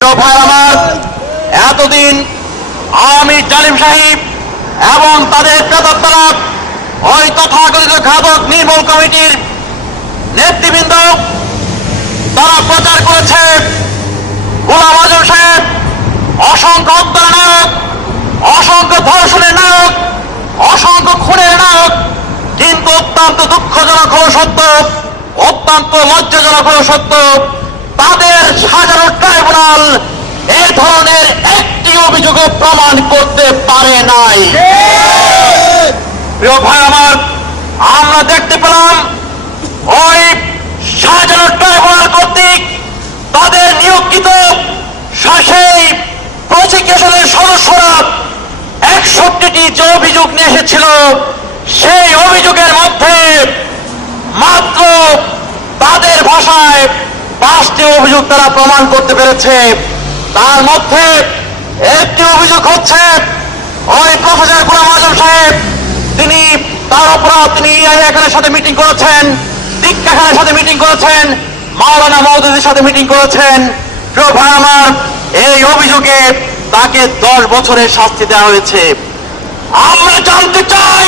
ভাই আমার, এতদিন আওয়ামী জালিম সাহেব এবং তাদের প্রেতাত্মারা ওই তথাকথিত ঘাতক নির্মূল কমিটির নেতৃবৃন্দ তারা প্রচার করেছে গোলাম আজম সাহেব অসংখ্য হত্যার নায়ক, অসংখ্য ধর্ষণের নায়ক, অসংখ্য খুনের নায়ক। কিন্তু অত্যন্ত দুঃখজনক হল সত্য, অত্যন্ত লজ্জাজনক হল সত্য, তাদের সাজানো ট্রাইব্যুনাল এই ধরনের একটি অভিযোগও প্রমাণ করতে পারে নাই। প্রিয় ভাই আমার, আমরা দেখতে পেলাম ওই সাজানো ট্রাইব্যুনাল কর্তৃক তাদের নিয়োগকৃত সেই প্রসিকিউশনের সদস্যরা 61টি যে অভিযোগ নিয়ে এসেছিল, সেই অভিযোগের মধ্যে মাত্র তাদের ভাষায় 5টি অভিযোগ তারা প্রমাণ করতে পেরেছে। তার মধ্যে একটি অভিযোগ হচ্ছে ওই প্রফেসর গোলাম আজম সাহেব, তিনি তার অপরাধ, তিনি এখানের সাথে মিটিং করেছেন, দীক্ষা খানের সাথে মিটিং করেছেন, মাওলানা মওদুদির সাথে মিটিং করেছেন। প্রিয় ভাই আমার, এই অভিযোগে তাকে 10 বছরের শাস্তি দেওয়া হয়েছে। আমরা জানতে চাই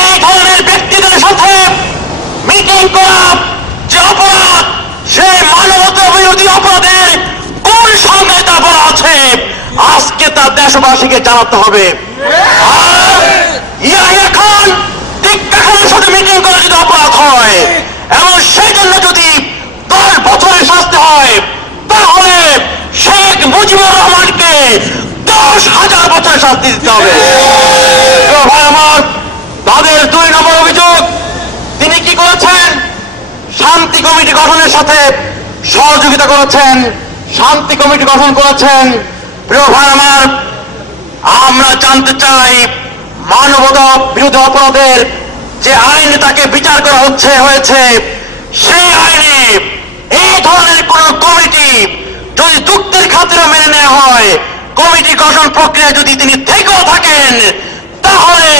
এই ধরনের ব্যক্তিদের সাথে মিটিং করা যে অপরাধ, সেই মানবতা বিরোধী অপরাধের কোন সংজ্ঞায় তা বলা আছে, আজকে তা দেশবাসীকে জানাতে হবে। ইয়াহিয়া খান, দীক্ষা খানের সাথে মিটিং করা যদি অপরাধ হয় এবং সেই জন্য যদি 10 বছরের শাস্তি হয়, তাহলে শেখ মুজিবুর রহমানকে 10,000 বছরের শাস্তি দিতে হবে। ভাই আমার, তাদের 2 নম্বর অভিযোগ, তিনি কি করেছেন? শান্তি কমিটি গঠনের সাথে সহযোগিতা করেছেন, শান্তি কমিটি গঠন করেছেন। প্রিয় ভাই আমার, আমরা জানতে চাই মানবতা বিরোধী অপরাধের যে আইনে তাকে বিচার করা হয়েছে, সেই আইনে এই ধরনের কোন কমিটি যদি যুক্তির খাতিরে মেনে নেওয়া হয়, কমিটি গঠন প্রক্রিয়া যদি তিনি থেকেও থাকেন, তাহলে